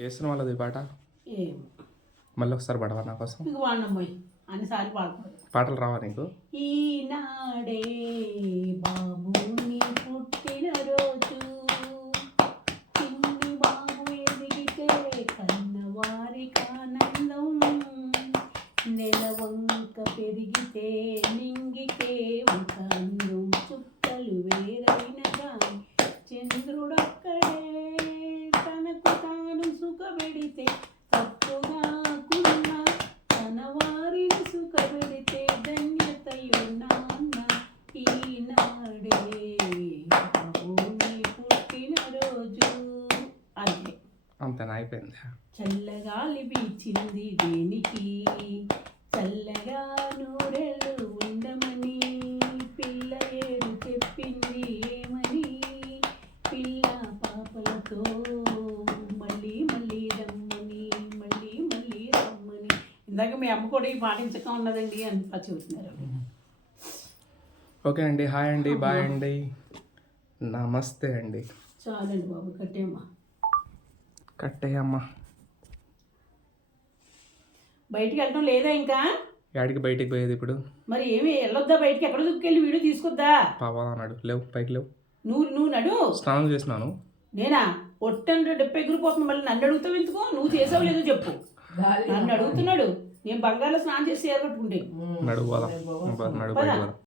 చేస్తున్న వాళ్ళది పాట? మళ్ళీ ఒకసారి పడవా నా కోసం? అన్నిసార్లు పాడుకోవాలి పాటలు రావా నీకు? ఈనాడే బాబుని పుట్టినరోజు చిన్ని బాబు ఎదిగితే కన్నవారికి ఆనందం నెలవంక పెరిగితే నింగికే ఒక అందం. చుక్కలు వేరైన చంద్రుడొక్కడే తనకు తాను సుఖపెడితే తప్పుగాకున్న తన వారిని సుఖపెడితే ధన్యతయు నాన్న ఈనాడే బాబుని పుట్టినరోజు అంతే అంతేనా అయిపోయింది. చల్లగాలి బీచింది దేనికి? చల్లగా నూరెళ్ళు ఉండమని పిల్ల ఏరు చెప్పింది ఏమని? పిల్ల పాపలతో మళ్ళీ మళ్ళీ రమ్మని మళ్ళీ మళ్ళీ రమ్మని. ఇందాక మీ అమ్మ కూడా ఈ పాటించక ఉన్నదండి అని చెబుతున్నారు. ఓకే అండి హాయ్ అండి బాయ్ అండి. నమస్తే అండి. చాలండి బాబు కట్టేమ్మా కట్టేయమ్మా. బయటికి వెళ్ళడం లేదా ఇంకా? యాడికి బయటికి పోయేది ఇప్పుడు? మరి ఏమి వెళ్ళొద్దా బయటికి? ఎక్కడ దుక్కెళ్ళి వీడియో తీసుకొద్దా? పాపా అన్నాడు. లేవు పైకి లేవు. నువ్వు నువ్వు నడు. స్నానం చేసినాను. నేనా? ఒట్టండ్ర డెబ్బై ఎగిరిపోతుంది మళ్ళీ నన్ను అడుగుతావు ఎందుకో? నువ్వు చేసావు లేదో చెప్పు. నన్ను అడుగుతున్నాడు. నేను బంగాళలో స్నానం చేసి ఏర్పట్టుకుంటే నడువు పోదాం. పోదాం.